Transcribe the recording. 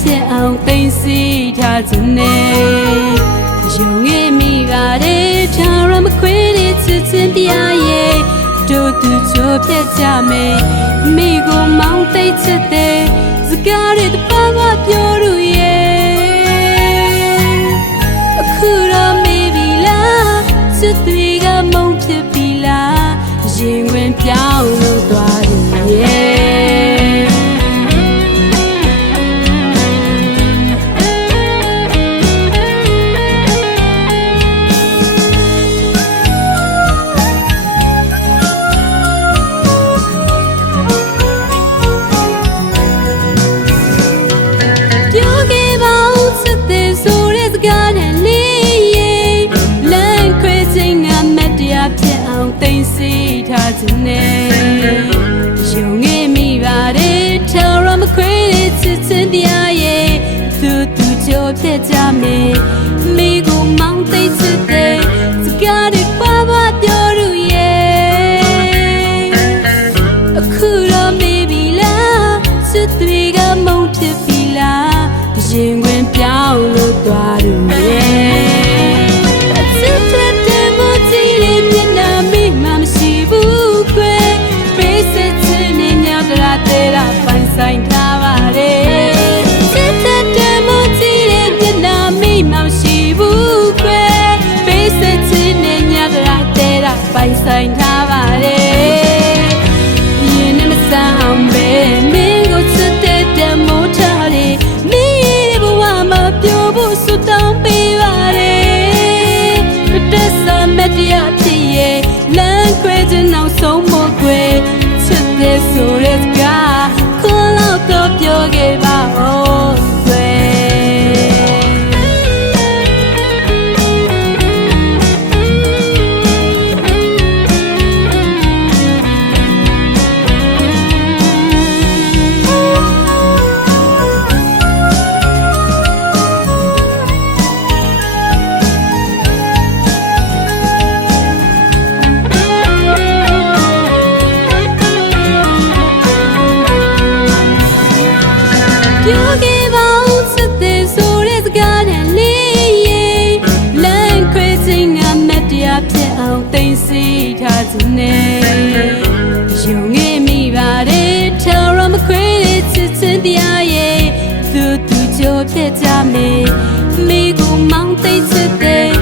ဖြစ်အောင်သိစီထားခြင်းနဲ့ယုံငယ်မိပါတယ်ထာဝရမခွေတဲ့ချစ်ချင်းတရားရဲ့တို့သူချိုးပြတ်ကြမယ်မိကိုမောင်းသိချစ်တဲ့စကားတွေတပါးပါပြောရရဲ့အခုတော့မေးပြီလားချစ်တွေကမုန်းဖြစ်ပြီလားရင်ဝင်ပြောင်းလို့သွားတယ်ရဲ့သိစီထားခြင်းနဲ့ယုံငယ်မိပါတယ်ထာဝရမခွေတဲ့ချစ်ချင်းတရားရဲ့သူချိုးဖြစ်ကြမယ်မိကိုမောင်းသိချစ်တဲ့စကားတွေပါပါပြောရရဲ့အခုတော့မေးပြီလားချစ်တွေကမုန်းဖြစ်ပြီလားရင်ဝင်ပြောင်းလို့သွားရရဲ့ဆိုင်ထားပါလေစစ်တပ်တဲ့မကြည့်တဲ့မျက်နှာမိမှမရှိဘူးကွယ်ပေးစစ်ချင်တဲ့ညကရာတဲ့တာပိုင်ဆိုင်ထားပါလေရင်နဲ့မဆန်းအောင်ပဲမင်းကိုစစ်တဲ့တမိုးထားတယ်မိရဲ့ဘဝမှာပြို့ဖို့ဆုတောင်းပေးပါလေတက်ဆာမတရားဖြစ်ရဲ့လမ်းခွဲခြင်းနောက်ဆုံးမို့ကွယ်ချစ်တဲ့ဆိုတဲ့စကားတော့ပြောခဲ့ပါဦးကွယ်ပြောခဲ့ပါဦးစတဲ့ဆိုတဲ့စကားနဲ့လေးရဲ့လမ်းခွဲခြင်းကမတရားဖြစ်အောင်သိစီထားခြင်းနဲ့ယုံငယ်မိပါတယ်ထာဝရမခွေတဲ့ချစ်ချင်းတရားရဲ့သူချိုးဖြစ်ကြမယ်မိကိုမောင်းသိချစ်တဲ့